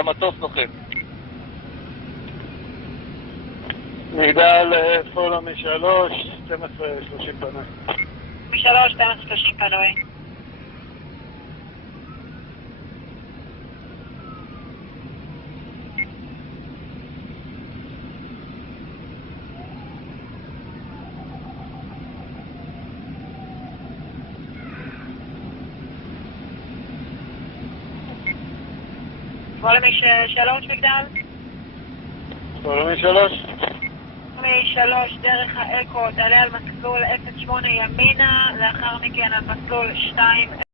המטוס נוחת. מגדל פולה מ3, 12:30 פנוי. מ3, 12:30 פנוי. פולה מ3 מגדל? פולה מ3. מ3 דרך האקו, תעלה על מסלול 08 ימינה, לאחר מכן על מסלול 2